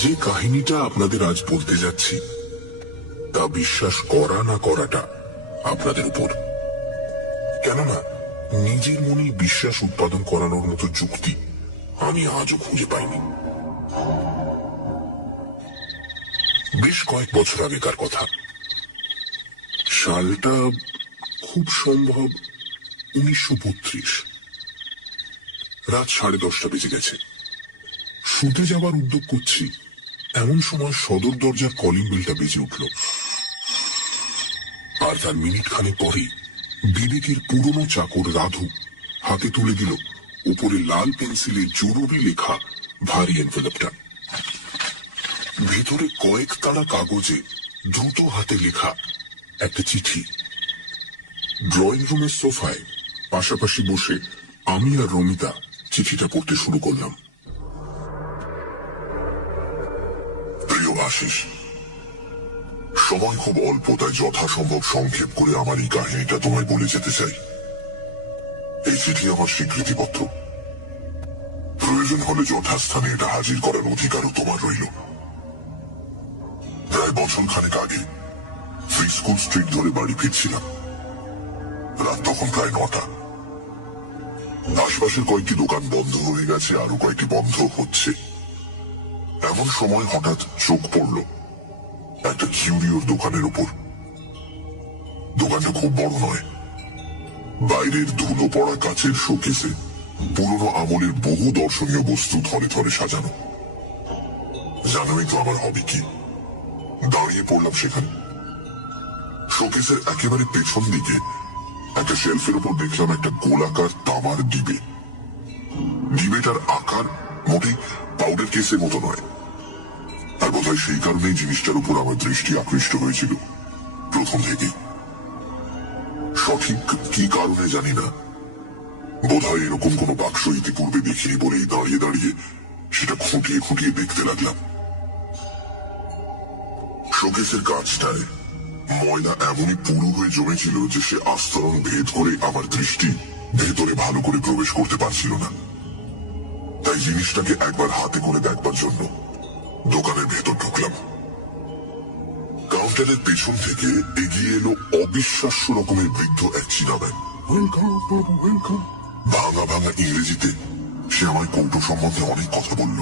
যে কাহিনীটা আপনাদের আজ বলতে যাচ্ছি তা বিশ্বাস করা না করাটা আপনাদের উপর। কেননা নিজের মনে বিশ্বাস উৎপাদন করানোর মতো যুক্তি আমি আজও খুঁজে পাইনি। বেশ কয়েক বছর আগেকার কথা। সালটা খুব সম্ভব 1932। রাত 10:30 বেজে গেছে। শুতে যাবার উদ্যোগ করছি, এমন সময় সদর দরজার কলিং বেলটা বেজে উঠল। আর তার মিনিট খানেক পরেই বিবেকের পুরনো চাকর রাধু হাতে তুলে দিল উপরে লাল পেন্সিলে জরুরি লেখা ভারী এনভেলপটা। ভেতরে কয়েক তাড়া কাগজে দ্রুত হাতে লেখা একটা চিঠি। ড্রয়িং রুমের সোফায় পাশাপাশি বসে আমি আর রমিতা চিঠিটা পড়তে শুরু করলাম। প্রিয় আশিস, সময় খুব অল্প, তাই যথাসম্ভব সংক্ষেপ করে আমার এই কাহিনীটা তোমায় বলে যেতে চাই। এই চিঠি আমার স্বীকৃতিপত্র। প্রয়োজন হলে যথাস্থানে এটা হাজির করার অধিকারও তোমার রইল। প্রায় বছর খানেক আগে ফ্রি স্কুল স্ট্রিট ধরে বাড়ি ফিরছিলাম। রাত তখন প্রায় 9টা। আশপাশের কয়েকটি দোকান বন্ধ হয়ে গেছে, আরো কয়েকটি বন্ধ হচ্ছে। এমন সময় হঠাৎ চোখ পড়ল একটা কিউরিওর দোকানের উপর। দোকানটা খুব বড় নয়। বাইরের ধুলো পড়া কাচের শোকেসে পুরনো আমলের বহু দর্শনীয় বস্তু থরে থরে সাজানো। জানোই তো আমার হবি কি। দাঁড়িয়ে পড়লাম সেখানে। শোকেসের একেবারে পেছন দিকে একটা শেলফের উপর দেখলাম একটা গোলাকার তামার ডিবে। ডিবেটার আকার মোটেই পাউডার কেসের মতো নয়। আর বোধহয় সেই কারণেই জিনিসটার উপর আমার দৃষ্টি আকৃষ্ট হয়েছিল প্রথম থেকেই। সঠিক কি কারণে জানি না, বোধহয় এরকম কোনো বাক্স ইতিপূর্বে দেখিনি বলেই দাঁড়িয়ে দাঁড়িয়ে সেটা খুঁটিয়ে খুঁটিয়ে দেখতে লাগলাম। শোকেসের কাজটায় ময়লা এমনই পুরু হয়ে জমেছিল যে সে আস্তরণ ভেদ করে আমার দৃষ্টি ভেতরে ভালো করে প্রবেশ করতে পারছিল না। তাই জিনিসটাকে একবার হাতে করে দেখবার জন্য দোকানের ভেতর ঢুকলাম। কাউন্টারের পেছন থেকে এগিয়ে এলো অবিশ্বাস্য রকমের বৃদ্ধ এক চীনাম্যান। ভাঙা ভাঙা ইংরেজিতে সে আমায় কৌটো সম্বন্ধে অনেক কথা বলল।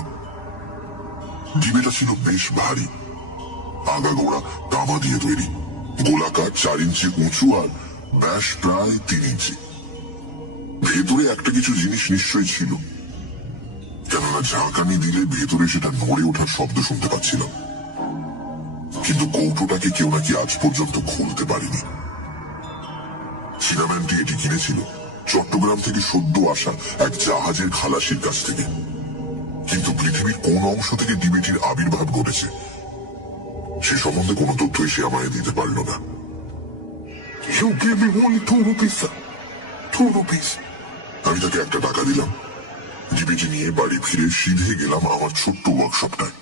ডিবেটা ছিল বেশ ভারী, আগাগোড়া তামা দিয়ে তৈরি, গোলাকার 4 ইঞ্চি উঁচু আর ব্যাস প্রায় 3 ইঞ্চি। ভেতরে একটা কিছু জিনিস নিশ্চয়ই ছিল, কেননা ঝাঁকানি দিলে ভেতরে সেটা নড়ে ওঠার শব্দ শুনতে পাচ্ছিলাম। কিন্তু কৌটোটাকে কেউ নাকি আজ পর্যন্ত খুলতে পারেনি। চীনাম্যানটি এটি কিনেছিল চট্টগ্রাম থেকে সদ্য আসা এক জাহাজের খালাসির কাছ থেকে। কিন্তু পৃথিবীর কোন অংশ থেকে ডিবেটির আবির্ভাব ঘটেছে সে সম্বন্ধে কোনো তথ্যই সে আমায় দিতে পারল না। আমি তাকে 1 টাকা দিলাম। ডিবেটি নিয়ে বাড়ি ফিরে সিধে গেলাম আমার ছোট্ট ওয়ার্কশপটায়।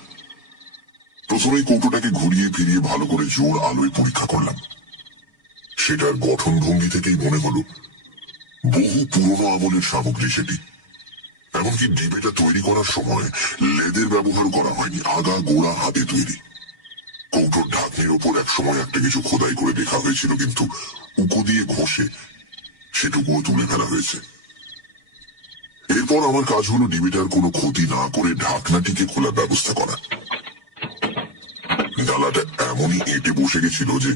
প্রথমেই কৌটোটাকে ঘুরিয়ে ফিরিয়ে ভালো করে জোর আলোয় পরীক্ষা করলাম। সেটার গঠন ভঙ্গি থেকেই মনে হলো বহু পুরনো আমলের সামগ্রী সেটি। এমনকি ডিবেটা তৈরি করার সময় লেদের ব্যবহার করা হয়নি, আগা গোড়া হাতে তৈরি। কৌটোর ঢাকনির ওপর এক সময় একটা কিছু খোদাই করে দেখা হয়েছিল, কিন্তু উকো দিয়ে ঘষে সেটুকুও তুলে ফেলা হয়েছে। এরপর আমার কাজ হলো ডিবেটার কোনো ক্ষতি না করে ঢাকনাটিকে খোলার ব্যবস্থা করা। ডালাটা এমনই এঁটে বসে গেছিল যে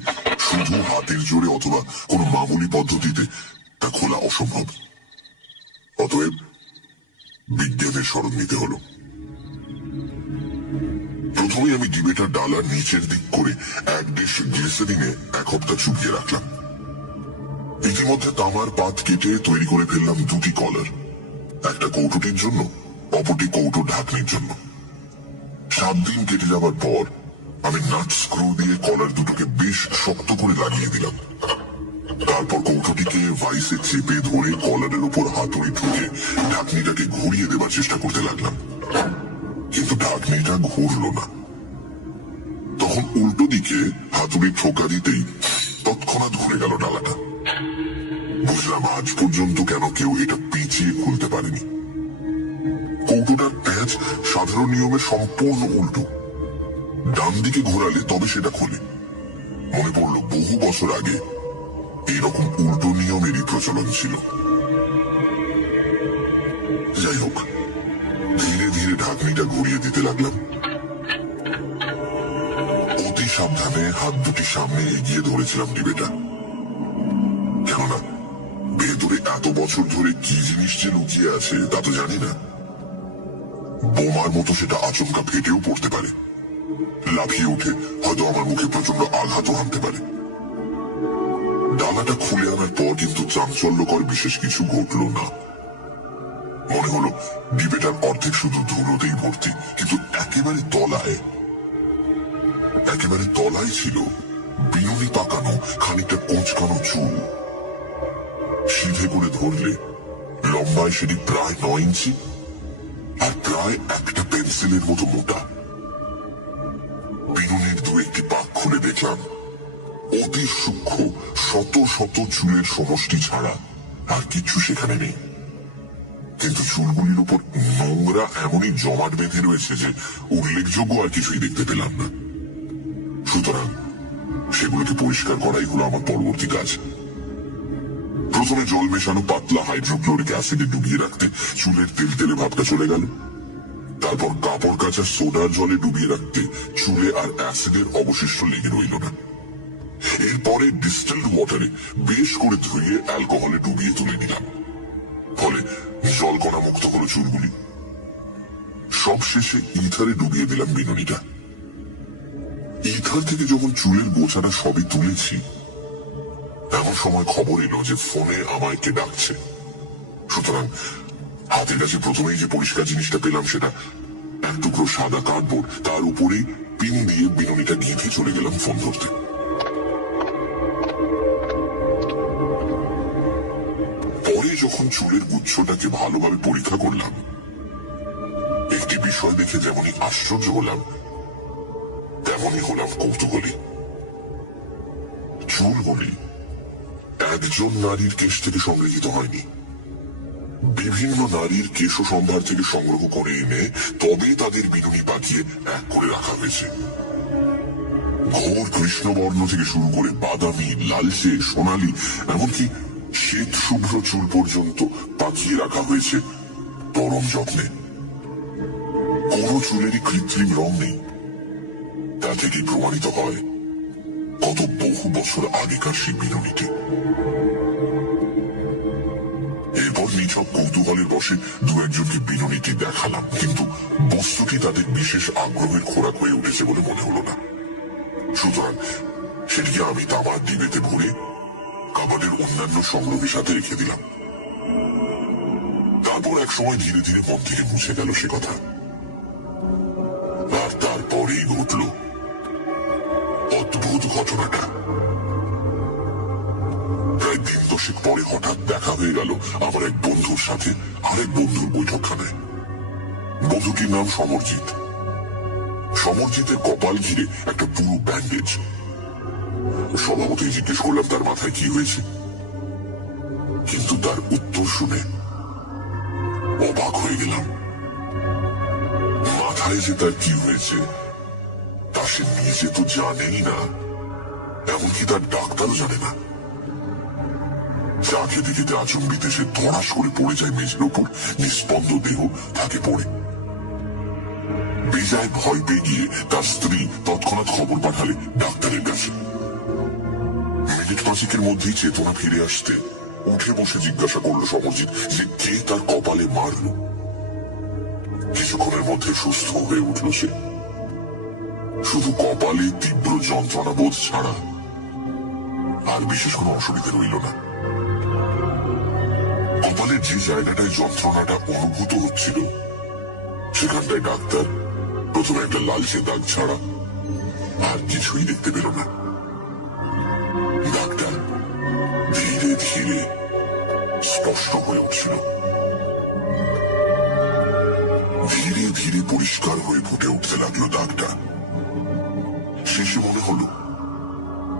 শুধু হাতের জোরে অথবা কোনো মামুলি পদ্ধতিতে তা খোলা অসম্ভব। অতএব বিজ্ঞানের শরণ নিতে হলো। প্রথমে আমি ডিবেটার ডালার নিচের দিক করে 1 ডিশ গ্লিসারিনে 1 হপ্তাহ চুপিয়ে রাখলাম। ইতিমধ্যে তামার পাত কেটে তৈরি করে ফেললাম 2টি কলার, একটা কৌটোটির জন্য, অপরটি কৌটো ঢাকনির জন্য। 7 দিন কেটে যাবার পর আমি নাট স্ক্রু দিয়ে কলার দুটোকে বেশ শক্ত করে লাগিয়ে দিলাম। তারপর কৌটোটিকে ভাইসে চেপে ধরে কলারের উপর হাতুড়ি ঠুকে ঢাকনিটাকে ঘুরিয়ে দেবার চেষ্টা করতে লাগলাম। কিন্তু ঢাকনিটা ঘুরল না। তখন উল্টো দিকে হাতুড়ি ঠোকা দিতেই তৎক্ষণাৎ ঘুরে গেল ডালাটা। বুঝলাম আজ পর্যন্ত কেন কেউ এটা পেঁচিয়ে খুলতে পারেনি। কৌটোটার প্যাঁচ সাধারণ নিয়মের সম্পূর্ণ উল্টো। ডান দিকে ঘোরালে তবে সেটা খোলে। মনে পড়লো বহু বছর আগে এইরকম উল্টো নিয়মেরই প্রচলন ছিল। যাই হোক, ধীরে ধীরে ঢাকনিটা ঘুরিয়ে দিতে লাগলাম। অতি সাবধানে হাত দুটি সামনে এগিয়ে ধরেছিলাম ডিবেটা, কেননা ভেতরে এত বছর ধরে কি জিনিস যে লুকিয়ে আছে তা তো জানি না। বোমার মতো সেটা আচমকা ফেটেও পড়তে পারে, লাফিয়ে উঠে হয়তো আমার মুখে প্রচন্ড আঘাতও হানতে পারে। ডালাটা খুলে আনার পর কিন্তু চাঞ্চল্যকর বিশেষ কিছু ঘটল না। মনে হলো ডিবেটার অর্ধেক শুধু ধুলোতেই ভর্তি, কিন্তু একেবারে তলায় ছিল বিনুনি পাকানো খানিকটা কোঁচকানো চুল। সিধে করে ধরলে লম্বায় সেটি প্রায় 9 ইঞ্চি, আর প্রায় একটা পেন্সিলের মতো মোটা। বিনুনির দু একটি পাক খুলে দেখলাম অতি সূক্ষ্ম শত শত চুলের সমষ্টি ছাড়া আর কিছু সেখানে নেই। কিন্তু চুলগুলির উপর নোংরা এমনই জমাট বেঁধে রয়েছে যে উল্লেখযোগ্য আর কিছুই দেখতে পেলাম না। সুতরাং সেগুলোকে পরিষ্কার করাই হলো আমার পরবর্তী কাজ। প্রথমে জল মেশানো পাতলা হাইড্রোক্লোরিক অ্যাসিডে ডুবিয়ে রাখতে চুলের তেলতেলে ভাবটা চলে গেল। তারপর কাপড় কাচা সোডার জলে ডুবিয়ে রাখতে চুলে আর অ্যাসিডের অবশিষ্ট লেগে রইল না। এরপরে ডিস্টিলড ওয়াটারে বেশ করে ধুয়ে অ্যালকোহলে ডুবিয়ে তুলে নিলাম, ফলে জলকণা মুক্ত হলো চুলগুলি। সব শেষে ইথারে ডুবিয়ে দিলাম বিনুনিটা। ইথার থেকে যখন চুলের গোছাটা সবই তুলেছি, এমন সময় খবর এলো যে ফোনে আমায় কে ডাকছে। সুতরাং হাতের কাছে প্রথমেই যে পরিষ্কার জিনিসটা পেলাম সেটা এক টুকরো সাদা কার্ডবোর্ড, তার উপরেই পিন দিয়ে বিনুনিটা গেঁথে চলে গেলাম ফোন ধরতে। পরে যখন চুলের গুচ্ছটাকে ভালোভাবে পরীক্ষা করলাম, একটি বিষয় দেখে যেমনই আশ্চর্য হলাম তেমনই হলাম কৌতূহলী। চুলগুলি একজন নারীর কেশ থেকে সংগৃহীত হয়নি, বিভিন্ন নারীর কেশ সম্ভার থেকে সংগ্রহ করে এনে তবে তাদের বিনুনি পাকিয়ে এক করে রাখা হয়েছে। ঘোর কৃষ্ণবর্ণ থেকে শুরু করে বাদামি, লালচে, সোনালী, এমনকি শ্বেত শুভ্র চুল পর্যন্ত পাকিয়ে রাখা হয়েছে পরম যত্নে। কোন চুলেরই কৃত্রিম রং নেই। তা থেকে প্রমাণিত হয় কত বহু বছর আগেকার সেই বিনুনিটি। এরপর নিছক কৌতূহলের বসে দু একজনকে বিনুনিটি দেখালাম, কিন্তু বস্তুটি তাদের বিশেষ আগ্রহের খোরাক হয়ে উঠেছে বলে মনে হলো না। সুতরাং সেটিকে আমি তামার ডিবেতে ভরে কাবাডের অন্যান্য সংগ্রহের সাথে রেখে দিলাম। তারপর এক সময় ধীরে ধীরে মন থেকে মুছে গেল সে কথা। আর তারপরেই ঘটল অদ্ভুত ঘটনাটা। প্রায় 10 দশেক পরে হঠাৎ দেখা হয়ে গেল আমার এক বন্ধুর সাথে আরেক বন্ধুর বৈঠকখানায়। বন্ধুটির নাম সমরজিৎ। সমরজিতের কপাল ঘিরে একটা পুরো ব্যান্ডেজ। স্বভাবতই জিজ্ঞেস করলাম তার মাথায় কি হয়েছে, কিন্তু তার উত্তর শুনে অবাক হয়ে গেলাম। মাথায় যে তার কি হয়েছে তা সে নিজে তো জানেই না, এমনকি তার ডাক্তারও জানে না। চা খেতে খেতে আচম্বিতে সে ধরাস করে পড়ে যায় মেঝের উপর, নিস্পন্দ দেহ তাকে পড়ে। বেজায় ভয় পেয়ে গিয়ে তার স্ত্রী তৎক্ষণাৎ খবর পাঠালে ডাক্তারের কাছে। মিনিট 5 মধ্যেই চেতনা ফিরে আসতে উঠে বসে জিজ্ঞাসা করলো সমরজিৎ যে কে তার কপালে মারল। কিছুক্ষণের মধ্যে সুস্থ হয়ে উঠল সে। শুধু কপালে তীব্র যন্ত্রণা বোধ ছাড়া আর বিশেষ কোনো অসুবিধা রইল না। কপালের যে জায়গাটায় যন্ত্রণাটা অনুভূত হচ্ছিল সেখানটায় ডাক্তার প্রথমে একটা লালচে দাগ ছাড়া আর কিছুই দেখতে পেল না। দাগটা ধীরে ধীরে স্পষ্ট হয়ে উঠছিল, ধীরে ধীরে পরিষ্কার হয়ে ফুটে উঠতে লাগলো দাগটা। শেষে মনে হলো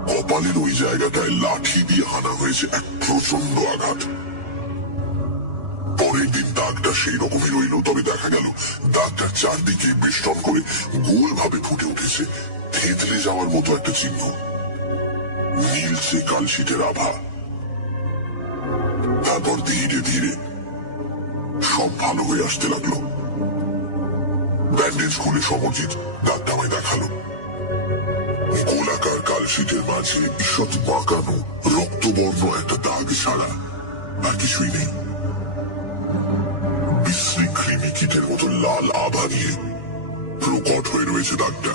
কপালের ওই জায়গাটায় লাঠি দিয়ে হানা হয়েছে এক প্রচন্ড আঘাত। পরের দিন দাগটা সেই রকমই রইল, তবে দেখা গেল দাগটার চারদিকে বেষ্টন করে গোল ভাবে ফুটে উঠেছে থেতলে যাওয়ার মতো একটা চিহ্ন, নীলচে কালশিটের আভা। তারপর ধীরে ধীরে সব ভালো হয়ে আসতে লাগলো। ব্যান্ডেজ খুলে সমরজিৎ দাগটা আমায় দেখালো। গোলাকার কালশিটের মাঝে ঈষৎ বাঁকানো রক্তবর্ণ একটা দাগ ছাড়া আর কিছুই নেই। বিশ্রী কৃমি কীটের মতো লাল আভা নিয়ে প্রকট হয়ে রয়েছে দাগটা।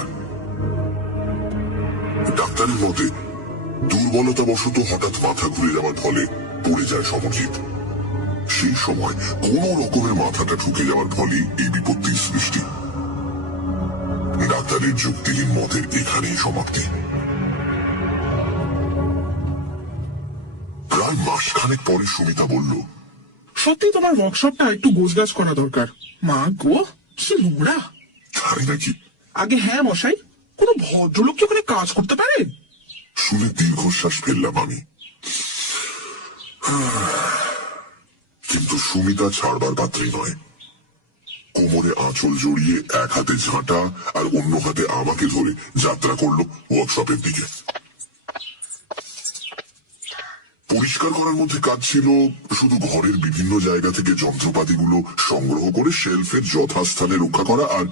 ডাক্তারের মতে দুর্বলতা বশত হঠাৎ মাথা ঘুরে যাওয়ার ফলে পড়ে যায় সমরজিৎ। সেই সময় কোন রকমের মাথাটা ঠুকে যাওয়ার ফলে এই বিপত্তির সৃষ্টি। ডাক্তারের যুক্তিহীন মতের এখানেই সমাপ্তি। প্রায় মাসখানেক পরে সুমিতা বলল, সত্যি তোমার ওয়ার্কশপটা একটু গোছগাছ করা দরকার। মা গো, কি নোংরা। তাই নাকি? আগে হ্যাঁ মশাই, কোন ভদ্রলোক কি ওখানে কাজ করতে পারে? শুনে দীর্ঘশ্বাস ফেললাম আমি। কিন্তু সুমিতা ছাড়বার পাত্রী নয়। কোমরে আঁচল জড়িয়ে এক হাতে ঝাঁটা আর অন্য হাতে আমাকে ধরে যাত্রা করলো ওয়ার্কশপের দিকে। পরিষ্কার করার মধ্যে কাজ ছিল শুধু ঘরের বিভিন্ন জায়গা থেকে যন্ত্রপাতিগুলো সংগ্রহ করে শেলফের যথাস্থানে রক্ষা করা আর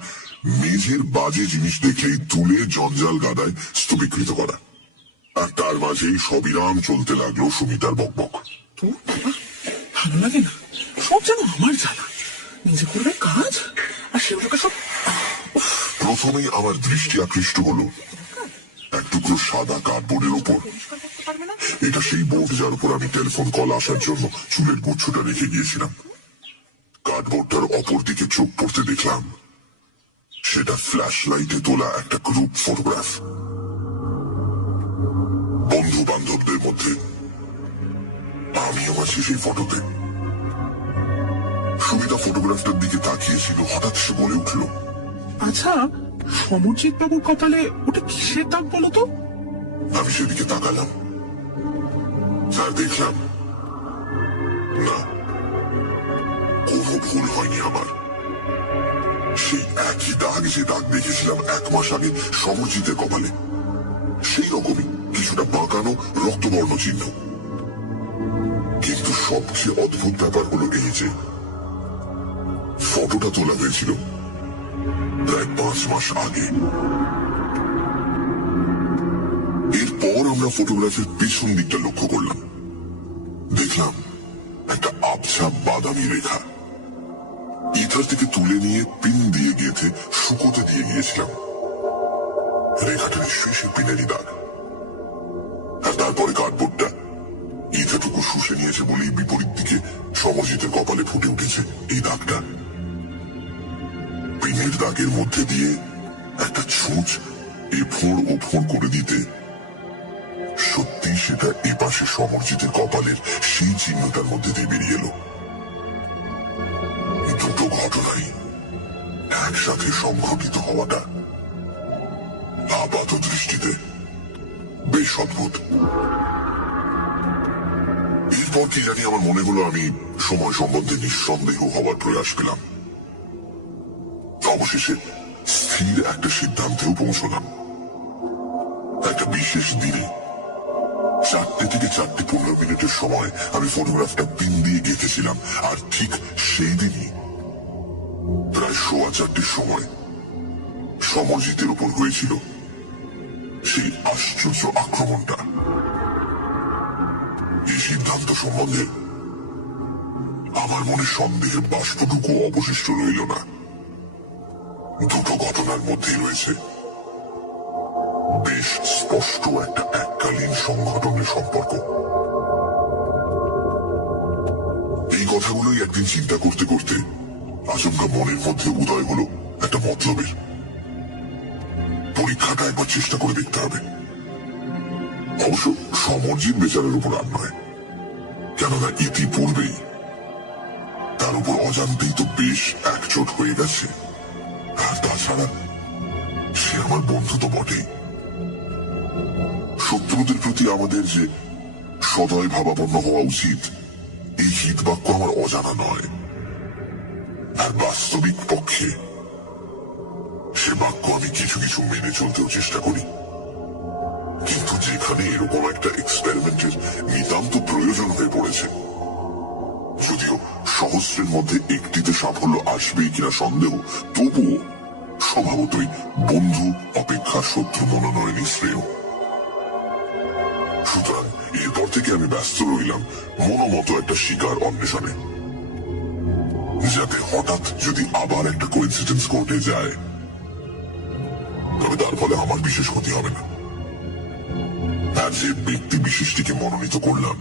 মেঝের বাজে জিনিস দেখলেই তুলে জঞ্জাল গাদায় স্তূপীকৃত করা। আর তার মাঝেই সবিরাম চলতে লাগলো সুমিতার বকবক। তো ভালো লাগে না, সব যেন আমার জ্বালা। নিজে করবে কাজ আর সেগুলোকে সব। প্রথমেই আমার দৃষ্টি আকৃষ্ট হলো এক টুকরো সাদা কার্ডবোর্ডের উপর। এটা সেই বোর্ড যার উপর আমি টেলিফোন কল আসার জন্য চুলের গুচ্ছটা রেখে গিয়েছিলাম। কার্ডবোর্ডটার অপর দিকে চোখ পড়তে দেখলাম সেটা ফ্ল্যাশ লাইটে তোলা একটা গ্রুপ ফটোগ্রাফ। বন্ধু বান্ধবদের মধ্যে আমিও আছি সেই ফটোতে। সুমিতা ফটোগ্রাফটার দিকে তাকিয়েছিল, হঠাৎ সে বলে উঠল, আচ্ছা সমরজিৎ বাবুর কপালে ওটা কিসের দাগ বলো তো? আমি সেদিকে তাকালাম আর দেখলাম না, কোনো ভুল হয়নি আমার। সেই একই দাগ যে দাগ দেখেছিলাম 1 মাস আগে সমরজিতের কপালে, সেই রকমই কিছুটা বাঁকানো রক্তবর্ণ চিহ্ন। কিন্তু সবচেয়ে অদ্ভুত ব্যাপার হলো এই যে ফটোটা তোলা হয়েছিল প্রায় 5 মাস আগে। এরপর আমরা ফটোগ্রাফের পেছন দিকটা লক্ষ্য করলাম। দেখলাম একটা আবছা বাদামি রেখা। ইথার থেকে তুলে নিয়ে পিন দিয়ে গেঁথে শুকোতে দিয়ে গিয়েছিলাম। রেখাটার শেষে পিনেরই দাগ। আর তারপরে কার্ডবোর্ডটা ইথাটুকু শুষে নিয়েছে বলেই বিপরীত দিকে সমরজিতের কপালে ফুটে উঠেছে এই দাগটা। পিনের দাগের মধ্যে দিয়ে একটা ছুঁচ এফোড় ওফোড় করে দিতে সত্যি সেটা এপাশে সমরজিতের কপালের সেই চিহ্নটার মধ্যে দিয়ে বেরিয়ে এলো। দুটো ঘটনাই একসাথে সংঘটিত হওয়াটা আপাত দৃষ্টিতে বেশ অদ্ভুত। এরপর কি জানি আমার মনে হলো আমি সময় সম্বন্ধে নিঃসন্দেহ হওয়ার প্রয়াস পেলাম। অবশেষে স্থির একটা সিদ্ধান্তেও পৌঁছলাম। একটা বিশেষ দিনে 4টে থেকে 4:15 সময় আমি ফটোগ্রাফটা পিন দিয়ে গেঁথেছিলাম। আর ঠিক সেই দিনই প্রায় 4:15 সময় সমরজিতের উপর হয়েছিল সেই আশ্চর্য আক্রমণটা। এই সিদ্ধান্ত সম্বন্ধে আমার মনে সন্দেহের বাষ্পটুকু অবশিষ্ট রইল না। দুটো ঘটনার মধ্যেই রয়েছে বেশ স্পষ্ট একটা এককালীন সংঘটনের সম্পর্ক। এই কথাগুলোই একদিন চিন্তা করতে করতে আচমকা মনের মধ্যে উদয় হলো একটা মতলবের। পরীক্ষাটা একবার চেষ্টা করে দেখতে হবে। অবশ্য সমরজিৎ বেচারের উপর আর নয়, কেননা ইতিপূর্বেই তার উপর অজান্তেই তো বেশ একচোট হয়ে গেছে। আর তাছাড়া সে আমার বন্ধু তো বটেই। শত্রুদের প্রতি আমাদের যে সদয় ভাবাপন্ন হওয়া উচিত, এই হিত বাক্য আমার অজানা নয়। আর বাস্তবিক পক্ষে সে বাক্য আমি কিছু কিছু মেনে চলতেও চেষ্টা করি। কিন্তু যেখানে এরকম একটা এক্সপেরিমেন্টের নিতান্ত প্রয়োজন হয়ে পড়েছে, যদিও সহস্রের মধ্যে একটিতে সাফল্য আসবেই কিনা সন্দেহ, তবুও স্বভাবতই বন্ধু অপেক্ষা শত্রু মনোনয়নই শ্রেয়। সুতরাং এরপর থেকে আমি ব্যস্ত রইলাম মনোমতো একটা শিকার অন্বেষণে, যাতে হঠাৎ যদি আবার একটা কোইন্সিডেন্স ঘটে যায়, তবে তার ফলে আমার বিশেষ ক্ষতি হবে না। আর যে ব্যক্তি বিশেষটিকে মনোনীত করলাম,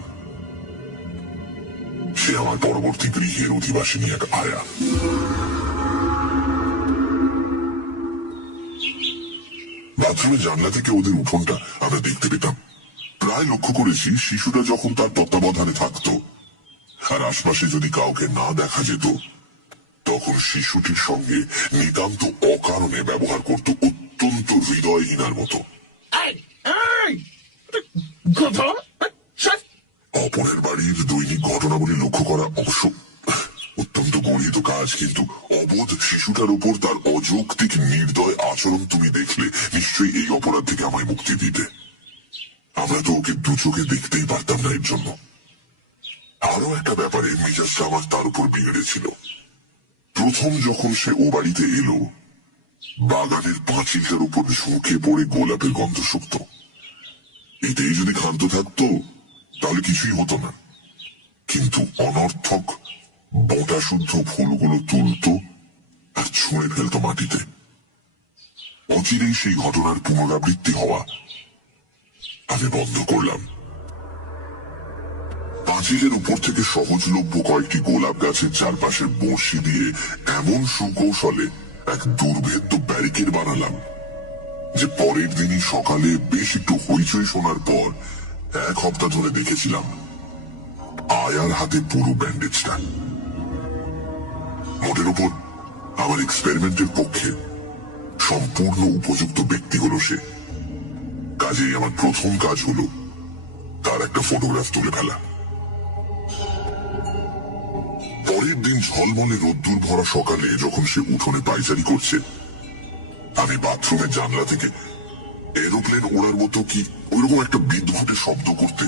সে আমার পরবর্তী গৃহের অধিবাসিনী এক আয়া। বাথরুমের জানলা থেকে ওদের উঠোনটা আমরা দেখতে পেতাম। প্রায় লক্ষ্য করেছি শিশুরা যখন তার তত্ত্বাবধানে থাকত আর আশপাশে যদি কাউকে না দেখা যেত, তখন শিশুটির সঙ্গে নিতান্ত অকারণে ব্যবহার করত অত্যন্ত হৃদয়হীনার মতো। অপরের বাড়ির দৈনিক ঘটনাবলী লক্ষ্য করা অবশ্য অত্যন্ত গর্হিত কাজ, কিন্তু অবোধ শিশুটার উপর তার অযৌক্তিক নির্দয় আচরণ তুমি দেখলে নিশ্চয়ই এই অপরাধ থেকে আমায় মুক্তি দিতে। আমরা তো ওকে দু চোখে দেখতেই পারতাম না এর জন্য। আরো একটা ব্যাপারে মেজাজটা আমার তার উপর বিগড়েছিল। প্রথম যখন সে ও বাড়িতে এলো, বাগানের পাঁচিলটার উপর ঝুঁকে পড়ে গোলাপের গন্ধ শুকত। এতেই যদি ক্ষান্ত থাকতো তাহলে কিছুই হতো না, কিন্তু অনর্থক বোটা শুদ্ধ ফুলগুলো তুলতো আর ছুঁড়ে ফেলতো মাটিতে। অচিরেই সেই ঘটনার পুনরাবৃত্তি হওয়া আমি বন্ধ করলাম। পাঁচিলের উপর থেকে সহজলভ্য কয়েকটি গোলাপ গাছের চারপাশে বড়শি দিয়ে এমন সুকৌশলে এক দুর্ভেদ্য ব্যারিকেড বানালাম যে পরের দিনই সকালে বেশ একটু হইচই শোনার পর 1 সপ্তাহ ধরে দেখেছিলাম আয়ার হাতে পুরো ব্যান্ডেজটা। মোটের উপর আমার এক্সপেরিমেন্টের পক্ষে সম্পূর্ণ উপযুক্ত ব্যক্তি হলো সে। কাজেই আমার প্রথম কাজ হলো তার একটা ফটোগ্রাফ তুলে ফেলা। পরের দিন ঝলমলে রোদ্দুর ভরা সকালে যখন সে উঠোনে পায়চারি করছে, আমি বাথরুমের জানলা থেকে এরোপ্লেন ওড়ার মতো কি ওইরকম একটা বিদ্ঘুটে শব্দ করতে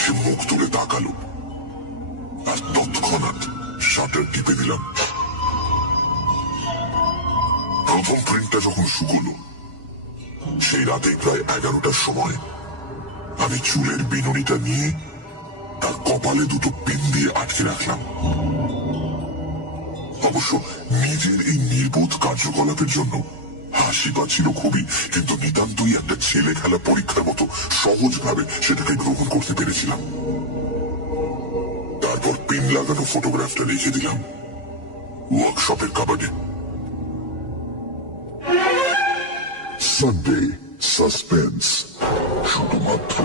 সে মুখ তুলে তাকালো, আর তৎক্ষণাৎ শাটার টিপে দিলাম। প্রথম প্রিন্টটা যখন শুকলো, সেই রাতে প্রায় 11টার সময় আমি চুলের বিনুনিটা নিয়ে তার কপালে দুটো পিন দিয়ে আটকে রাখলাম। অবশ্য নিজের এই নির্বোধ কার্যকলাপের জন্য হাসি পাচ্ছিল খুবই, কিন্তু নিতান্তই একটা ছেলে খেলা পরীক্ষার মতো সহজভাবে সেটাকে গ্রহণ করতে পেরেছিলাম। তারপর পিন লাগানো ফটোগ্রাফটা রেখে দিলাম ওয়ার্কশপের কাবাডে। সানডে সাসপেন্স, শুধুমাত্র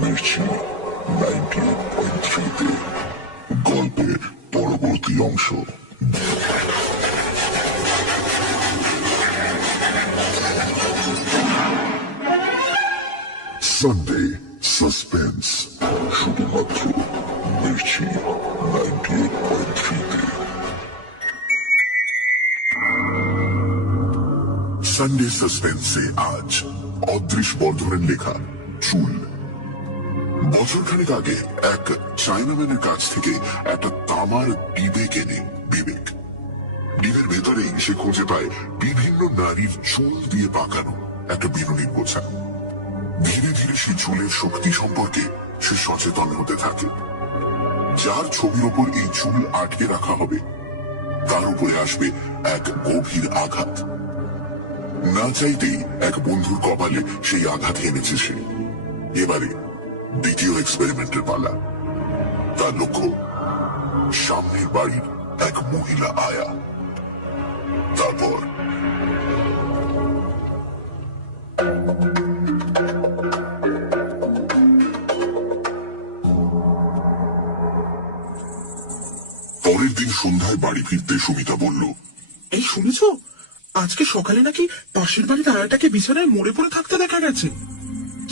মির্চি 98.3-তে। গল্পের পরবর্তী অংশ। সানডে সাসপেন্স, শুধুমাত্র মির্চি 98.3-তে। সানডে সাসপেন্সে আজ অদৃশ বর্ধনের লেখা চুল। বছরখানেক আগে এক চায়নাম্যানের কাছ থেকে একটা তামার ডিবে কেনে বিবেক। ডিবের ভেতরেই সে খুঁজে পায় বিভিন্ন নারীর চুল দিয়ে পাকানো একটা বিনুনির গোছা। ধীরে ধীরে সেই চুলের শক্তি সম্পর্কে সে সচেতন হতে থাকে। যার ছবির ওপর এই চুল আটকে রাখা হবে, তার উপরে আসবে এক গভীর আঘাত। না চাইতেই এক বন্ধুর কপালে সেই আঘাত এনেছে সে। এবারে দ্বিতীয় এক্সপেরিমেন্টের পালা। তার লক্ষ্য সামনের বাড়ির এক মহিলা আয়া। তারপর পরের দিন সন্ধ্যায় বাড়ি ফিরতে সুমিতা বলল, এই শুনেছ, আজকে সকালে নাকি পাশের বাড়ির আয়াটাকে বিছানায় মরে পড়ে থাকতে দেখা গেছে।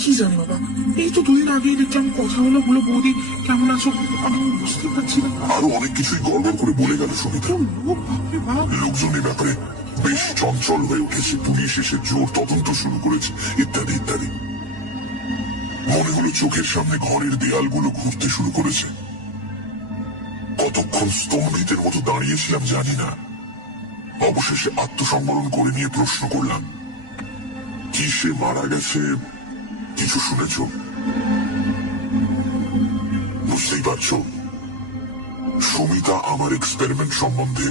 কি জানি বাবা, এই তো 2 দিন আগেই দেখলাম কথা হলো, বলো বৌদি কেমন আছো, আমি বুঝতে পারছি না। আরো অনেক কিছুই গড়বড় করে বলে গেল সুমিতা। লোক বাপরে বাপ। লোকজন এ ব্যাপারে বেশ চঞ্চল হয়ে উঠেছে, পুলিশ এসে জোর তদন্ত শুরু করেছে, ইত্যাদি ইত্যাদি। মনে হলো চোখের সামনে ঘরের দেয়ালগুলো ঘুরতে শুরু করেছে। কতক্ষণ স্তম্ভিতের মতো দাঁড়িয়েছিলাম জানি না। অবশেষে আত্মসংবরণ করে নিয়ে প্রশ্ন করলাম, কি সে মারা গেছে? কিছু শুনেছ? বুঝতেই পারছো, সুমিতা আমার এক্সপেরিমেন্ট সম্বন্ধে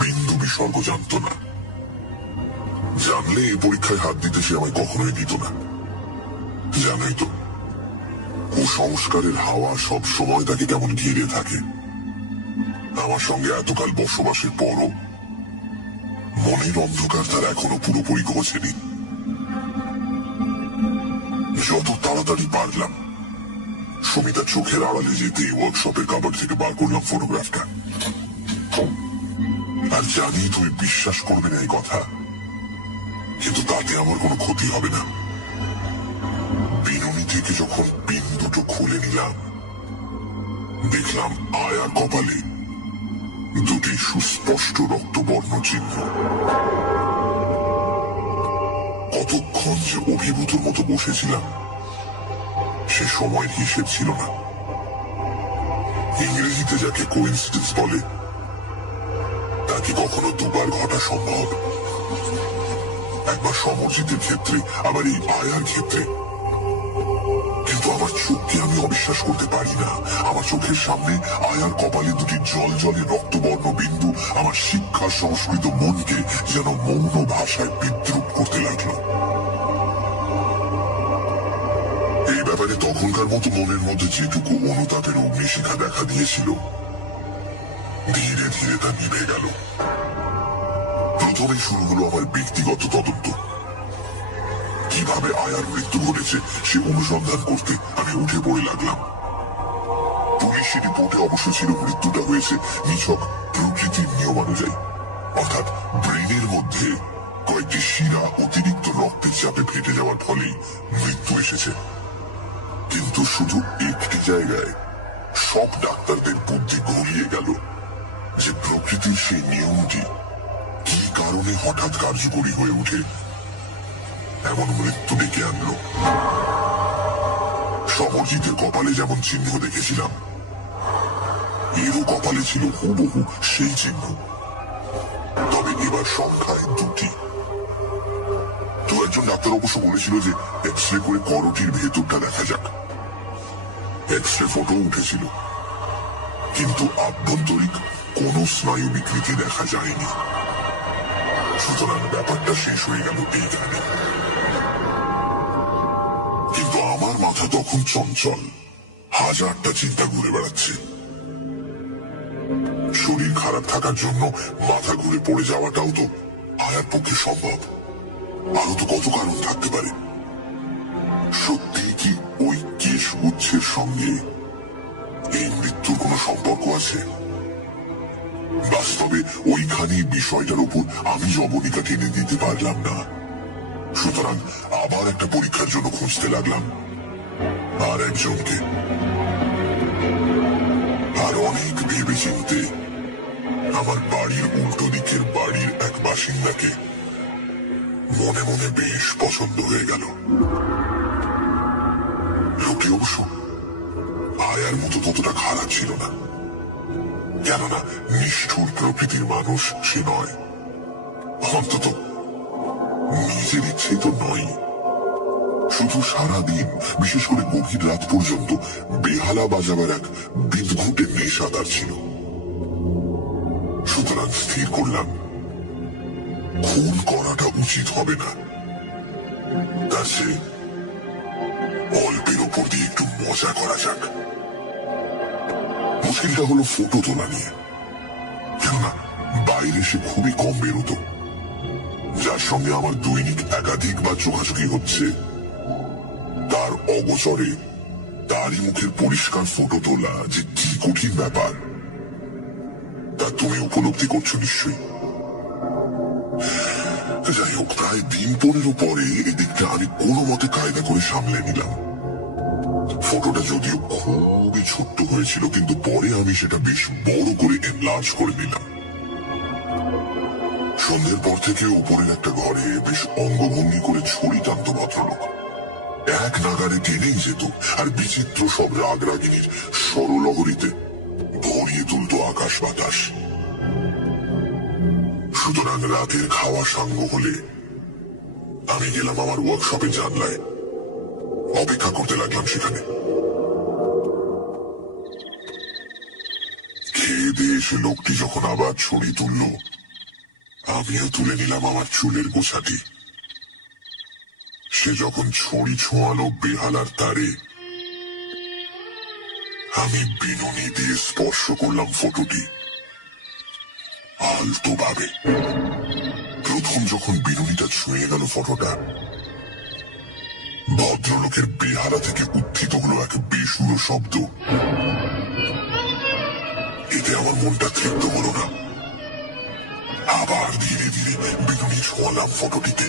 বিন্দু বিসর্গ জানত না। জানলে এই পরীক্ষায় হাত দিতে সে আমায় কখনোই দিত না। জানোই তো, কুসংস্কারের হাওয়া সব সময় তাকে কেমন ঘিরে থাকে। আমার সঙ্গে এতকাল বসবাসের পরও মনের অন্ধকার তার এখনো পুরোপুরি ঘোচেনি। যত তাড়াতাড়ি পারলাম সুমিতা চোখের আড়ালে যেতে ওয়ার্কশপের কাবার থেকে বার করলাম ফটোগ্রাফটা। আর জানি তুমি বিশ্বাস করবে না এই কথা, কিন্তু তাতে আমার কোনো ক্ষতি হবে না। বিনুনি থেকে যখন পিন দুটো খুলে নিলাম, দেখলাম আয়ার কপালে দুটি সুস্পষ্ট রক্তবর্ণ চিহ্ন। কতক্ষণ যে অভিভূতর মতো বসেছিলাম সে সময়ের হিসেব ছিল না। ইংরেজিতে যাকে কোইন্সিডেন্স বলে, তাকে কখনো দুবার ঘটা সম্ভব। একবার সমরজিতের ক্ষেত্রে, আবার এই আয়ার ক্ষেত্রে। কিন্তু আমার চোখকে আমি অবিশ্বাস করতে পারি না। আমার চোখের সামনে আয়ার কপালে দুটি জল জলে রক্তবর্ণ বিন্দু আমার শিক্ষা সংস্কৃত মনকে যেন মৌন ভাষায় বিদ্রুপ করতে লাগলো। এই ব্যাপারে তখনকার মতো মনের মধ্যে যেটুকু অনুতাপের অগ্নিশিখা দেখা দিয়েছিল, ধীরে ধীরে তা নিভে গেল। প্রথমেই শুরু হলো আমার ব্যক্তিগত তদন্ত। কিভাবে আয়ার মৃত্যু ঘটেছে সে অনুসন্ধান করতে আমি উঠে পড়ে লাগলাম। পুলিশের রিপোর্টে অবশ্য ছিল মৃত্যুটা হয়েছে নিছক প্রকৃতির নিয়মানুযায়ী, অর্থাৎ ব্রেনের মধ্যে কয়েকটি শিরা অতিরিক্ত রক্তের চাপে ফেটে যাওয়ার ফলেই মৃত্যু এসেছে। কিন্তু শুধু একটি জায়গায় সব ডাক্তারদের বুদ্ধি ঘুরিয়ে গেল যে প্রকৃতির সেই নিয়মটি কি কারণে হঠাৎ কার্যকরী হয়ে ওঠে এমন মৃত্যু ডেকে আনলো। সমরজিতের কপালে যেমন চিহ্ন দেখেছিলাম, এরও কপালে ছিল হুবহু সেই চিহ্ন, তবে এবার সংখ্যায় দুটি। তো একজন ডাক্তার অবশ্য বলেছিল যে এক্স রে করে করটির ভেতরটা দেখা যাক। এক্স রে ফটো উঠেছিল, কিন্তু আভ্যন্তরিক কোন স্নায়ু বিকৃতি দেখা যায়নি। সুতরাং ব্যাপারটা শেষ হয়ে গেল এইখানে। কিন্তু আমার মাথা তখন চঞ্চল, হাজারটা চিন্তা ঘুরে বেড়াচ্ছে। শরীর খারাপ থাকার জন্য মাথা ঘুরে পড়ে যাওয়াটাও তো আয়ার পক্ষে সম্ভব। আরো তো কত কারণ থাকতে পারে। সত্যি কি ওই কেশ গুচ্ছের সঙ্গে এই মৃত্যুর কোনো সম্পর্ক আছে? বাস্তবে ওইখানে বিষয়টার উপর আমি জবনিকা টেনে দিতে পারলাম না। সুতরাং আবার একটা পরীক্ষার জন্য খুঁজতে লাগলাম আর একজনকে। আর অনেক ভেবে চিনতে আমার বাড়ির উল্টো দিকের বাড়ির এক বাসিন্দাকে মনে মনে বেশ পছন্দ হয়ে গেল। লোকটি অবশ্য আয়ার মতো ততটা খারাপ ছিল না, কেননা নিষ্ঠুর প্রকৃতির মানুষ সে নয়। অন্তত নিজের ইচ্ছে তো নয়। শুধু সারাদিন, বিশেষ করে গভীর রাত পর্যন্ত বেহালা বাজাবার এক বিদঘুটে নেশা তার ছিল। সুতরাং স্থির করলাম খুন করাটা উচিত হবে না, তার চেয়ে অল্পের ওপর দিয়ে একটু মজা করা যাক। মুশকিলটা হলো ফটো তোলা নিয়ে, কেননা বাইরে সে খুবই কম বেরোতো। যার সঙ্গে আমার দৈনিক একাধিকবার চোখাচোখি হচ্ছে, তার অগোচরে তারই মুখের পরিষ্কার ফটো তোলা যে কি কঠিন ব্যাপার তা তুমি উপলব্ধি করছো নিশ্চয়ই। যাই হোক, প্রায় দিন 15 পরে এদিকটা আমি কোনো মতে কায়দা করে সামলে নিলাম। ফটোটা যদিও খুবই ছোট্ট হয়েছিল, কিন্তু পরে আমি সেটা বেশ বড় করে এনলার্জ করে দিলাম। সন্ধ্যের পর থেকে উপরের একটা ঘরে বেশ অঙ্গভঙ্গি করে ছড়ি টানত ভদ্রলোক। এক নাগারে টেনেই যেত, আর বিচিত্র সব রাগরাগিনীর সরলহরীতে ভরিয়ে তুলত আকাশ বাতাস। সুতরাং রাতের খাওয়া সাঙ্গ হলে আমি গেলাম আমার ওয়ার্কশপে জানলায়, অপেক্ষা করতে লাগলাম সেখানে। খেয়ে দিয়ে এসে লোকটি যখন আবার ছড়ি তুলল, আমিও তুলে নিলাম আমার চুলের গোছাটি। সে যখন ছড়ি ছোঁয়ালো বেহালার তারে, আমি বিনুনি দিয়ে স্পর্শ করলাম ফটোটি আলতো ভাবে। প্রথম যখন বিনুনিটা ছুঁয়ে গেল ফটোটা, ভদ্রলোকের বেহালা থেকে উত্থিত হলো এক বেসুরো শব্দ। এতে আমার মনটা তৃপ্ত হলো না। আবার ধীরে ধীরে বিনুনি ছোঁয়ালাম ফটোটিতে।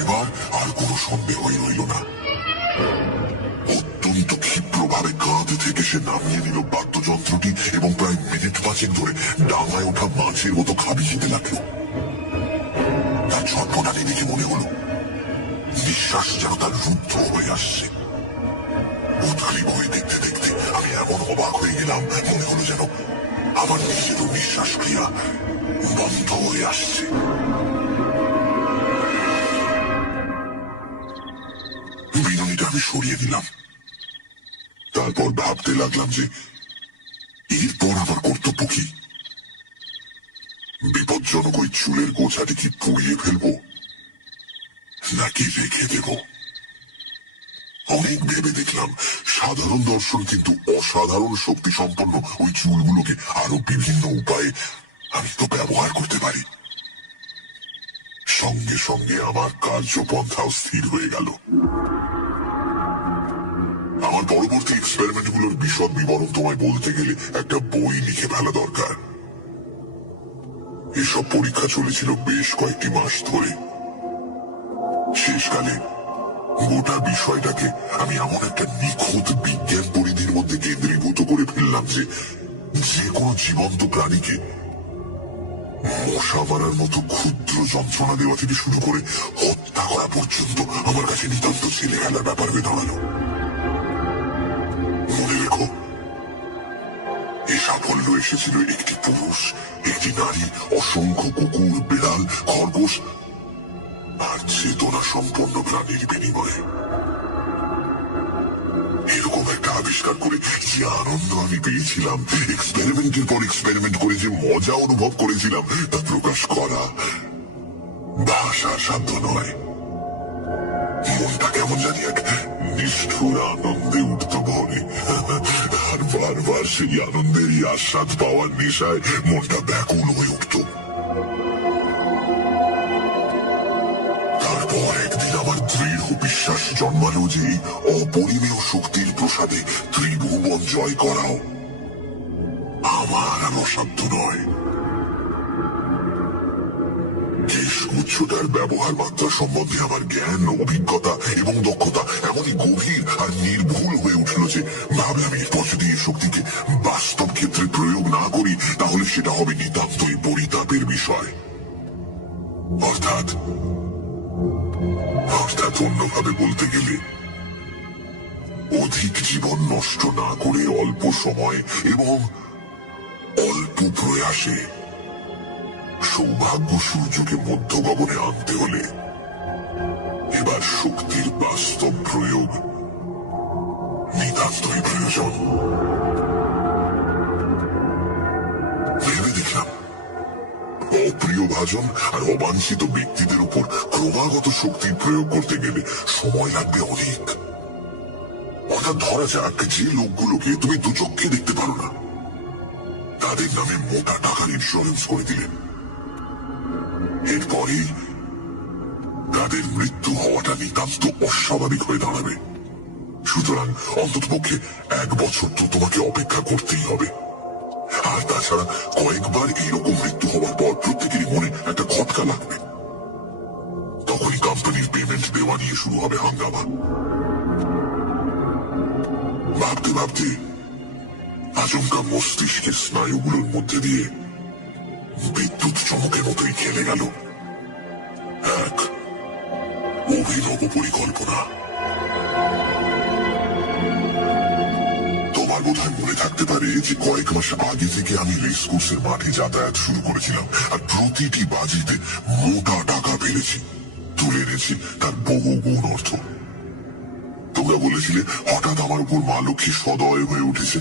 এবার আর কোনো সন্দেহই রইল না। অত্যন্ত ক্ষিপ্রভাবে কাঁধ থেকে সে নামিয়ে নিল বাদ্যযন্ত্রটি এবং প্রায় মিনিট 5 ধরে ডাঙায় ওঠা মাছের মতো খাবি খেতে লাগলো। তার ছটফটানি দেখে মনে হলো নিঃশ্বাস যেন তার রুদ্ধ হয়ে আসছে। উদ্গ্রীব হয়ে দেখতে দেখতে আমি এমন অবাক হয়ে গেলাম, মনে হলো যেন আমার নিজেরও নিঃশ্বাস ক্রিয়া বন্ধ হয়ে আসছে। বিনুনিটা আমি সরিয়ে দিলাম। তারপর ভাবতে লাগলাম যে এরপর আমার কর্তব্য কি। বিপজ্জনক ওই চুলের গোছাটি কি পুড়িয়ে ফেলবো নাকি রেখে দেব? অনেক ভেবে দেখলাম সাধারণ দর্শন কিন্তু অসাধারণ শক্তি সম্পন্ন ওই চুলগুলোকে আরো বিভিন্ন উপায়ে আমি তো ব্যবহার করতে পারি। সঙ্গে সঙ্গে আমার কার্যপন্থাও স্থির হয়ে গেল। আমার পরবর্তী এক্সপেরিমেন্টগুলোর বিশদ বিবরণ তোমায় বলতে গেলে একটা বই লিখে ফেলা দরকার। এসব পরীক্ষা চলেছিল বেশ কয়েকটি মাস ধরে। শেষকালে গোটা বিষয়টাকে আমি এমন একটা নিখুঁত বিজ্ঞান পরিধির মধ্যে কেন্দ্রীভূত করে ফেললাম যে কোনো জীবন্ত প্রাণীকে মশা মারার মতো ক্ষুদ্র যন্ত্রণা দেওয়া থেকে শুরু করে হত্যা করা পর্যন্ত আমার কাছে নিতান্ত ছেলে খেলার ব্যাপার হয়ে দাঁড়ালো। মনে রেখো, এই সাফল্য এসেছিল একটি পুরুষ, একটি নারী, অসংখ্য কুকুর, বিড়াল, খরগোশ আর চেতনা সম্পন্ন প্রাণীর বিনিময়ে। এরকম একটা আবিষ্কার করে যে আনন্দ আমি পেয়েছিলাম, এক্সপেরিমেন্টের পর এক্সপেরিমেন্ট করে যে মজা অনুভব করেছিলাম, তা প্রকাশ করা ভাষার সাধ্য নয়। মনটা কেমন জানি এক নিষ্ঠুর আনন্দে উঠত ভরে, আর বারবার সেই আনন্দেরই আস্বাদ পাওয়ার নেশায় মনটা ব্যাকুল হয়ে উঠত। তারপর একদিন আমার দৃঢ় বিশ্বাস জন্মালো যে অপরিমেয় শক্তির প্রসাদে ত্রিভুবন জয় করাও আমার আর অসাধ্য নয়। কেশগুচ্ছটার ব্যবহার মাত্রা সম্বন্ধে আমার জ্ঞান, অভিজ্ঞতা এবং দক্ষতা এমনই গভীর আর নির্ভুল হয়ে উঠল যে ভাবলাম এরপর যদি এই শক্তিকে বাস্তব ক্ষেত্রে প্রয়োগ না করি তাহলে সেটা হবে নিতান্তই পরিতাপের বিষয়। অর্থাৎ অন্যভাবে বলতে গেলে অধিক জীবন নষ্ট না করে অল্প সময় এবং অল্প প্রয়াসে সৌভাগ্য সূর্যকে মধ্য গগনে আনতে হলে এবার শক্তির বাস্তব প্রয়োগ নিতান্তই প্রয়োজন। ভেবে দেখলাম অপ্রিয় ভাজন আর অবাঞ্ছিত ব্যক্তিদের উপর ক্রমাগত শক্তির প্রয়োগ করতে গেলে সময় লাগবে অনেক। অর্থাৎ ধরা যাক যে লোকগুলোকে তুমি দুচক্ষে দেখতে পারো না, তাদের নামে মোটা টাকার ইন্স্যুরেন্স করে দিলেন। এরপরেই তাদের মৃত্যু হওয়াটা নিতান্ত অস্বাভাবিক হয়ে দাঁড়াবে। সুতরাং অন্ততপক্ষে 1 বছর তো তোমাকে অপেক্ষা করতেই হবে। আর তাছাড়া কয়েকবার এইরকম মৃত্যু হওয়ার পর প্রত্যেকেরই মনে একটা খটকা লাগবে। তখনই কোম্পানির পেমেন্ট দেওয়া নিয়ে শুরু হবে হাঙ্গামা। ভাবতে ভাবতে আচমকা মস্তিষ্কের স্নায়ুগুলোর মধ্যে দিয়ে বিদ্যুৎ চমকের মতোই খেলে গেল এক অভিনব পরিকল্পনা। তোমার বোধহয় মনে থাকতে পারে যে কয়েক মাস আগে থেকে আমি রেস কোর্সের মাঠে যাতায়াত শুরু করেছিলাম, আর প্রতিটি বাজিতে মোটা টাকা পেরেছি, তুলে এনেছি তার বহু গুণ অর্থ। তোমরা বলেছিলে হঠাৎ আমার উপর মা লক্ষ্মী সদয় হয়ে উঠেছে,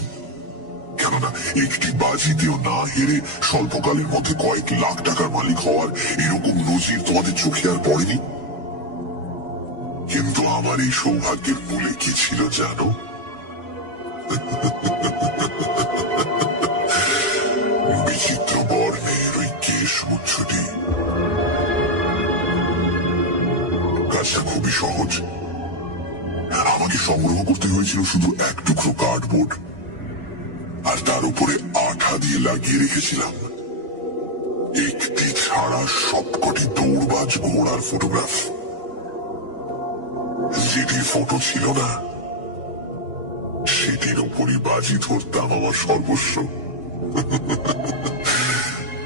কেননা একটি বাজিতেও না হেরে স্বল্পকালের মধ্যে কয়েক লাখ টাকার মালিক হওয়ার এরকম নজির তোমাদের চোখে আর পড়েনি। কিন্তু আমার এই সৌভাগ্যের মূলে কি ছিল জানো? বিচিত্র বর্ণের ওই কেশগুচ্ছটি। কাজটা খুবই সহজ। আমাকে সংগ্রহ করতে হয়েছিল শুধু এক টুকরো কার্ডবোর্ড, আর তার উপরে আঠা দিয়ে লাগিয়ে রেখেছিলাম একটি ছাড়া সবকটি দৌড়বাজ ঘোড়ার ফটোগ্রাফ। যেটির ফটো ছিল না, সেটির উপরই বাজি ধরতাম আমার সর্বস্ব।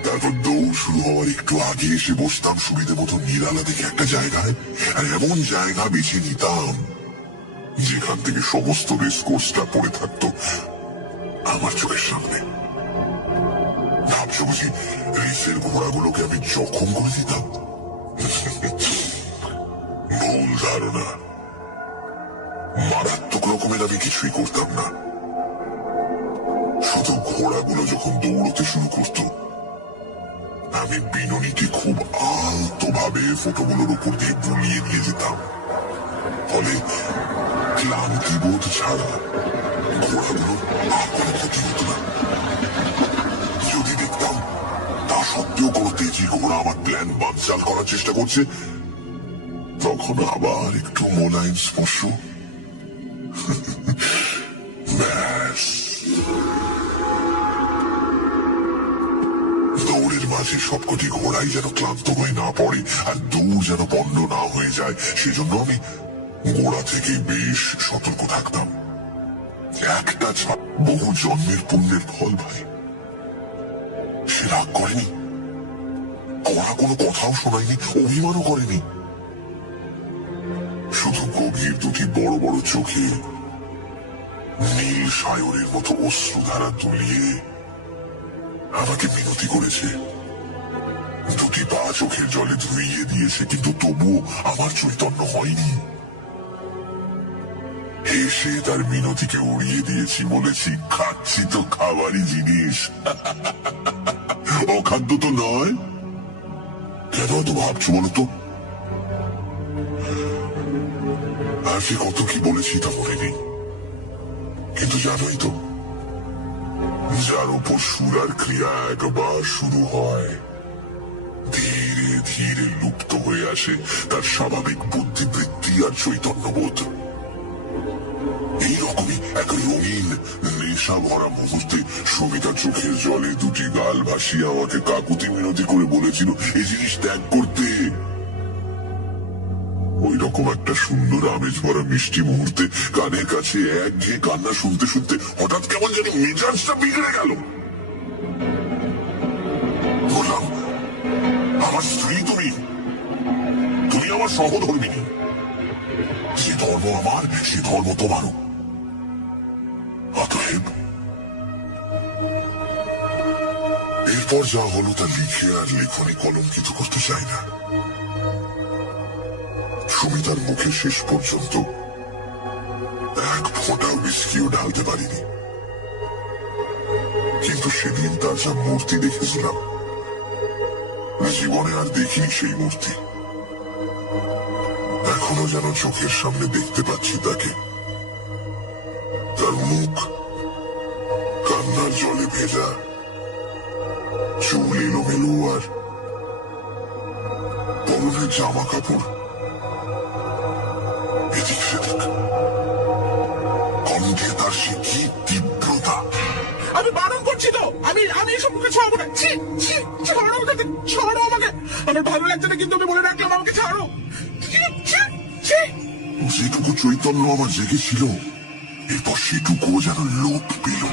তারপর দৌড় শুরু হওয়ার একটু আগে এসে বসতাম সুবিধে মতো নিরালা দেখে একটা জায়গায়, আর এমন জায়গা বেছে নিতাম যেখান থেকে সমস্ত রেস কোর্সটা পড়ে থাকতো আমার চোখের সামনে। ভাবছো বুঝি রেসের ঘোড়াগুলোকে আমি জখম করে দিতাম? ভুল ধারণা। মারাত্মক রকমের আমি কিছুই করতাম না। শুধু ঘোড়াগুলো যখন দৌড়তে শুরু করত, আমি বিননীকে খুব আলতো ভাবে ফটোগুলোর উপর দিয়ে বুলিয়ে নিয়ে যেতাম। ফলে ক্লান্তিবোধ ছাড়া ঘোড়াগুলোর আর কোনো ক্ষতি হতো না। যদি দেখতাম তা সত্ত্বেও কোনো তেজি ঘোড়া আমার প্ল্যান বানচাল করার চেষ্টা করছে, তখন আবার একটু মোলায়েম স্পর্শ, ব্যাস। দৌড়ের মাঝে সবকটি ঘোড়াই যেন ক্লান্ত হয়ে না পড়ে আর দৌড় যেন বন্ধ না হয়ে যায়, সেজন্য আমি গোড়া থেকে বেশ সতর্ক থাকতাম। একটা বহু জন্মের পুণ্যের ফল ভাই। সে রাগ করেনি, কড়া কোনো কথাও শোনায়নি, অভিমানও করেনি। শুধু গভীর দুটি বড় বড় চোখে নীল সায়রের মতো অশ্রুধারা তুলিয়ে আমাকে মিনতি করেছে। দুটি পা চোখের জলে ধুইয়ে দিয়েছে, কিন্তু তবুও আমার চৈতন্য হয়নি। হেসে তার মিনতিকে উড়িয়ে দিয়েছি, বলেছি খাচ্ছি তো খাবারই জিনিস, অখাদ্য তো নয়। কেন তো ভাবছো বলো তো? আর সে কত কি বলেছি তা মনে নেই, কিন্তু জানোই তো, যার উপর সুর আর ক্রিয়া একবার শুরু হয়, ধীরে ধীরে লুপ্ত হয়ে আসে তার স্বাভাবিক বুদ্ধিবৃত্তি আর চৈতন্যবোধ। এইরকমই এক রঙিন নেশা ভরা মুহূর্তে সবিতা চোখের জলে দুটি গাল ভাসিয়ে আমাকে কাকুতি মিনতি করে বলেছিল এই জিনিস ত্যাগ করতে। ওই রকম একটা সুন্দর আমেজ ভরা মিষ্টি মুহূর্তে কানের কাছে একঘেয়ে কান্না শুনতে শুনতে হঠাৎ কেমন জানি মেজাজটা বিগড়ে গেল। বললাম, আমার স্ত্রী তুমি, তুমি আমার সহধর্মিনী। যে ধর্ম আমার, সে ধর্ম তোমারও। অতএব এরপর যা হলো তা লিখে আর লেখনী কলঙ্কিত করতে চাই না। সুমিতার মুখে শেষ পর্যন্ত এক ফোঁটা উইস্কিও ঢালতে পারিনি, কিন্তু সেদিন তার যা মূর্তি দেখেছিলাম, জীবনে আর দেখিনি সেই মূর্তি। এখনো যেন চোখের সামনে দেখতে পাচ্ছি তাকে, তার মুখ কান্নার জলে ভেজা, চুল এলোমেলো আর পরনের জামা কাপড় এদিক সেদিক, কণ্ঠে তার সে কি তীব্রতা। আমি বারণ করছি বলছি তো, আমি এসব মুখে ছাড়বো না। ছি ছি, ছাড়ো আমাকে, ছাড়ো আমাকে, আমার ভালো লাগছে না, কিন্তু আমি বলে রাখলাম আমাকে ছাড়ো। ছি, ছি, ছি। যেটুকু চৈতন্য আমার জেগেছিল এরপর সেটুকুও যেন লোপ পেল।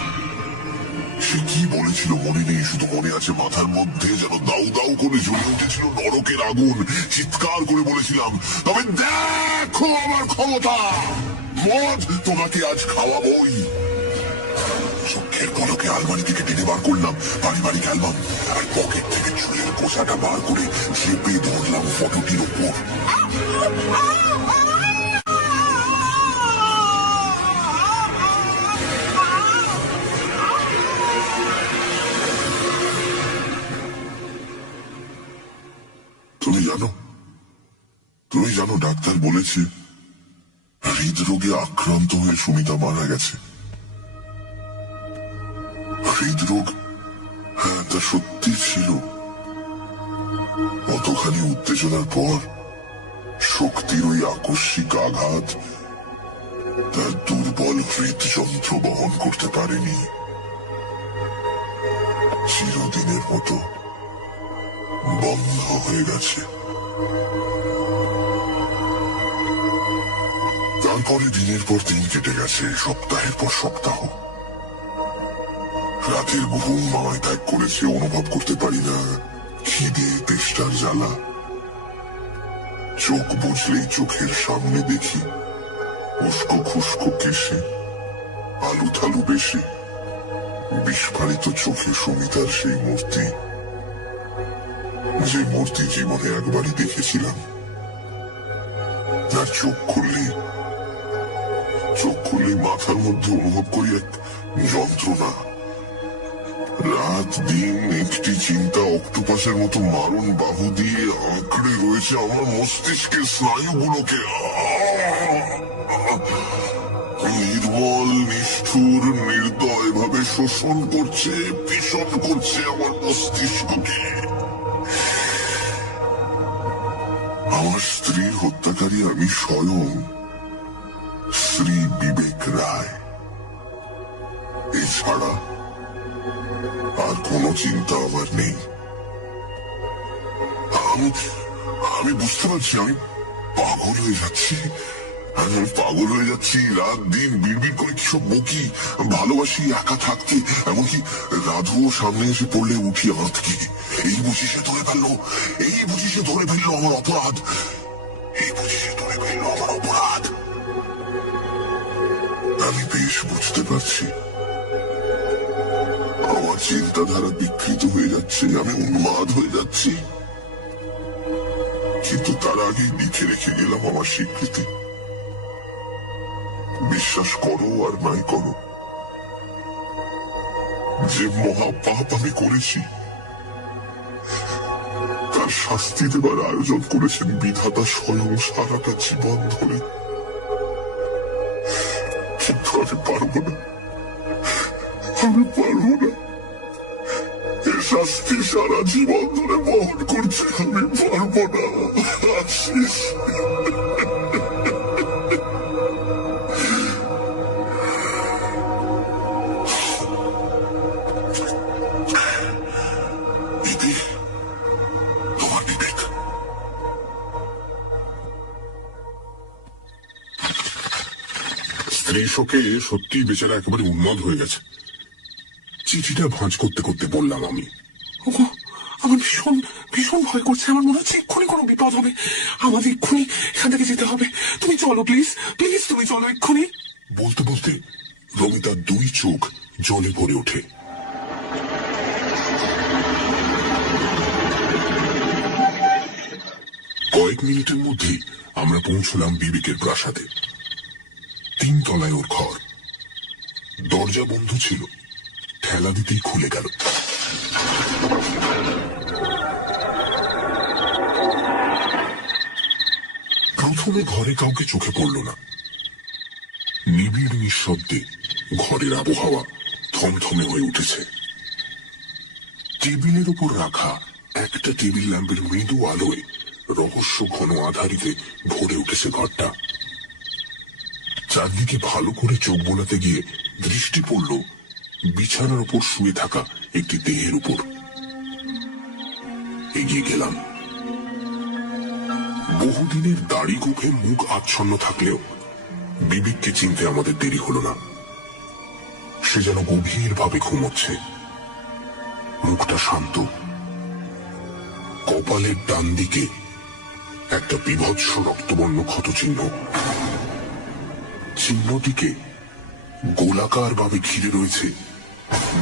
সে কি বলেছিল মনে নেই, শুধু মনে আছে মাথার মধ্যে যেন দাউ দাউ করে জ্বলে উঠেছিল নরকের আগুন। চিৎকার করে বলেছিলাম, তবে দেখো আমার ক্ষমতা, মদ তোমাকে আজ খাওয়াবই। চোখের পলকে আলমারি থেকে টেনে বার করলাম পারিবারিক অ্যালবাম, আর পকেট থেকে চুলের কোষাটা বার করে চেপে ধরলাম ফটোটির ওপর। তুমি জানো ডাক্তার বলেছে হৃদরোগে আক্রান্ত হয়ে সুমিতা মারা গেছে। হৃদরোগ, হ্যাঁ তা সত্যি ছিল। অতখানি উত্তেজনার পর শক্তির ওই আকস্মিক আঘাত তার দুর্বল হৃদযন্ত্র বহন করতে পারেনি। চিরদিনের মতো বন্ধ হয়ে গেছে। তারপরে দিনের পর দিন কেটে গেছে, সপ্তাহের পর সপ্তাহ। রাতের ঘুম আমায় ত্যাগ করেছে, অনুভব করতে পারি না খিদে তেষ্টার জ্বালা। চোখ বুঝলেই চোখের সামনে দেখি উস্কো খুস্কো কেশে, আলু থালু বেশে বিস্ফারিত চোখে সুমিতার সেই মূর্তি, যে মূর্তি জীবনে একবারই দেখেছিলাম। যার চোখ খুললেই মাথার মধ্যে অনুভব করি এক যন্ত্রণা। রাত দিন একটি চিন্তা অক্টোপাসের মতো মারণ বাহু দিয়ে আঁকড়ে রয়েছে আমার মস্তিষ্কের স্নায়ুগুলোকে। নির্মল নিষ্ঠুর নির্দয় ভাবে শোষণ করছে, পিষণ করছে আমার মস্তিষ্ককে। আমার স্ত্রীর হত্যাকারী আমি স্বয়ং, শ্রী বিবেক রায়। এছাড়া আর কোনো চিন্তা আমার নেই। আমি বুঝতে পারছি আমি পাগল হয়ে যাচ্ছি। রাত দিন বিড়বিড় করে কিসব বকি, ভালোবাসি একা থাকতে, এমনকি রাধুও সামনে এসে পড়লে উঠি আঁতকে। এই বুঝি সে ধরে ফেললো আমার অপরাধ। আমি বেশ বুঝতে পারছি আমার চিন্তাধারা বিকৃত হয়ে যাচ্ছে, আমি উন্মাদ হয়ে যাচ্ছি। কিন্তু তার আগে লিখে রেখে গেলাম আমার স্বীকৃতি। বিশ্বাস করো আর নাই করো, যে মহা পাপ আমি করেছি তার শাস্তি দেবার আয়োজন করেছেন বিধাতা স্বয়ং সারাটা জীবন ধরে। কিন্তু আমি পারবো না এ শাস্তি সারা জীবন ধরে বহন করছে। আমি পারবো না আশিস। তোমার বিবেক। স্ত্রী শোকে সত্যি বেচারা একেবারে উন্মাদ হয়ে গেছে। চিঠিটা ভাঁজ করতে করতে বললাম আমি, আমার ভীষণ ভীষণ ভয় করছে। আমার মনে হচ্ছে এক্ষুনি কোনো বিপদ হবে, আমাদের এক্ষুনি এখান থেকে যেতে হবে। তুমি চলো প্লিজ, প্লিজ তুমি চলো এক্ষুনি। বলতে বলতে রমিতার দুই চোখ জলে ভরে ওঠে। কয়েক মিনিটের মধ্যেই আমরা পৌঁছলাম বিবেকের প্রাসাদে। 3 তলায় ওর ঘর। দরজা বন্ধ ছিল, ঠেলা দিতেই খুলে গেল। প্রথমে ঘরে কাউকে চোখে পড়ল না। নিবিড় নিঃশব্দে ঘরের আবহাওয়া থমথমে হয়ে উঠেছে। টেবিলের উপর রাখা একটা টেবিল ল্যাম্পের মৃদু আলোয় রহস্য ঘন আধারিতে ভরে উঠেছে ঘরটা। চারদিকে ভালো করে চোখ বোলাতে গিয়ে দৃষ্টি পড়ল বিছানার উপর শুয়ে থাকা একটি দেহের উপর। এগিয়ে গেলাম। বহুদিনের দাড়ি গোঁফে মুখ আচ্ছন্ন থাকলেও বিবেককে চিনতে আমাদের দেরি হলো না। সে যেন গভীরভাবে ঘুমোচ্ছে, মুখটা শান্ত। কপালের ডান দিকে একটা বিভৎস রক্তবর্ণ ক্ষত চিহ্ন। চিহ্নটিকে গোলাকার ভাবে ঘিরে রয়েছে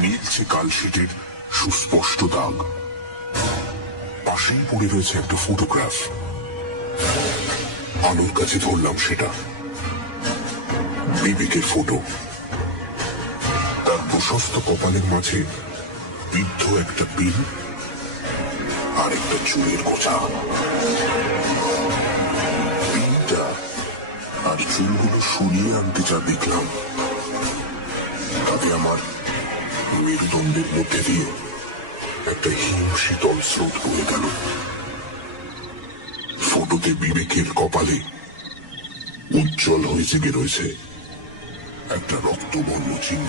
নীলচে কালশিটের সুস্পষ্ট দাগ। পাশেই পড়ে রয়েছে একটা ফটোগ্রাফ। আলোর কাছে ধরলাম সেটা। বিবেকের ফটো। তার প্রশস্ত কপালের মাঝে বিদ্ধ একটা পিল আর একটা চুলের গোছা। পিলটা আর চুলগুলো সরিয়ে আনতে যা দেখলাম, তাতে আমার মেরুদণ্ডের মধ্যে দিয়ে একটা হিম শীতল স্রোত বয়ে গেল। ফটোতে বিবেকের কপালে উজ্জ্বল হয়ে জেগে রয়েছে একটা রক্তবর্ণ চিহ্ন।